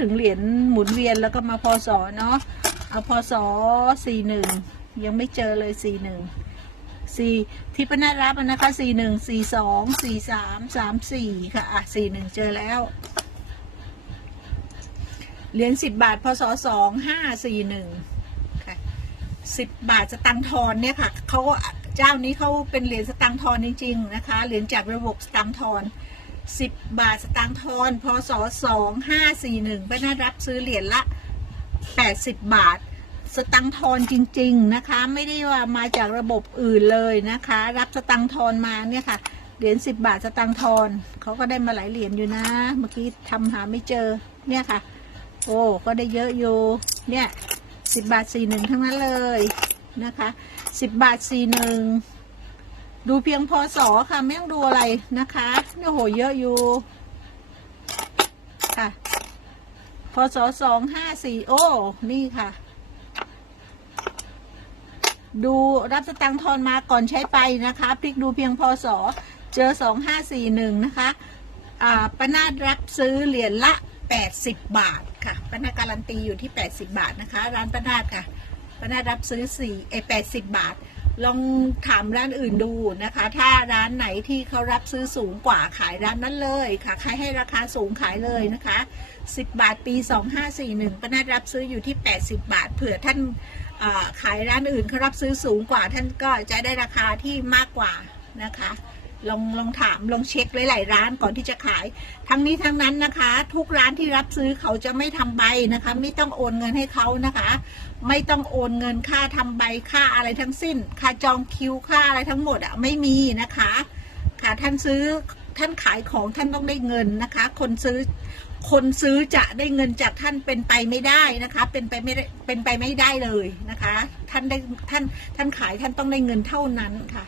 ถึงเหรียญหมุนเวียนแล้วก็มาพศเนาะเอาพศสี่หนึ่งยังไม่เจอเลยสี่หนึ่งสี่ที่ปนัดรับนะคะสี่หนึ่งสี่สองสี่สามสามสี่ค่ะอะสี่หนึ่งเจอแล้วเหรียญสิบบาทพศสองห้าสี่หนึ่งค่ะสิบบาทสตังทอนเนี่ยค่ะเขาเจ้านี้เขาเป็นเหรียญสตังทอนจริงๆนะคะเหรียญจากระบบสตังทอน สิบบาทสตังค์ทอนพศสองห้าสี่หนึ่งป้านารับซื้อเหรียญละแปดสิบบาท สตังค์ทอนจริง ๆนะคะ ไม่ได้ว่ามาจากระบบอื่นเลยนะคะ รับสตังค์ทอนมาเนี่ยค่ะเหรียญสิบบาทสตังค์ทอนเขาก็ได้มาหลายเหรียญอยู่นะ เมื่อกี้ทำหาไม่เจอเนี่ยค่ะ โอ้ก็ได้เยอะอยู่เนี่ยสิบบาทสี่หนึ่งทั้งนั้นเลยนะคะสิบบาทสี่หนึ่ง ดูเพียงพอสอค่ะ ไม่ต้องดูอะไรนะคะเนี่ยโหเยอะอยู่ ค่ะพศสองห้าสี่โอ้ นี่ค่ะ ดูรับสตังทอนมาก่อนใช้ไปนะคะ พลิกดูเพียงพศเจอสองห้าสี่หนึ่งนะคะ อ่าปนาดรับซื้อเหรียญละ80บบาทค่ะปนาการันตีอยู่ที่80บาทนะคะ ร้านปนาดค่ะปนาดรับซื้อ4เอ80บาท ลองถามร้านอื่นดูนะคะ ถ้าร้านไหนที่เขารับซื้อสูงกว่าขายร้านนั้นเลยค่ะใครให้ราคาสูงขายเลยนะคะ 10 บาทปี 2541ปนารับซื้ออยู่ที่ 80 บาท เผื่อท่านขายร้านอื่นเขารับซื้อสูงกว่าท่านก็จะได้ราคาที่มากกว่านะคะ ลองลองถามลองเช็คหลายๆร้านก่อนที่จะขาย ทั้งนี้ทั้งนั้นนะคะ ทุกร้านที่รับซื้อเขาจะไม่ทำใบนะคะ ไม่ต้องโอนเงินให้เขานะคะ ไม่ต้องโอนเงินค่าทำใบค่าอะไรทั้งสิ้น ค่าจองคิวค่าอะไรทั้งหมดอะไม่มีนะคะ ค่ะท่านซื้อท่านขายของท่านต้องได้เงินนะคะ คนซื้อคนซื้อจะได้เงินจากท่านเป็นไปไม่ได้นะคะ เป็นไปไม่ได้เป็นไปไม่ได้เลยนะคะ ท่านได้ท่านท่านขายท่านต้องได้เงินเท่านั้นค่ะ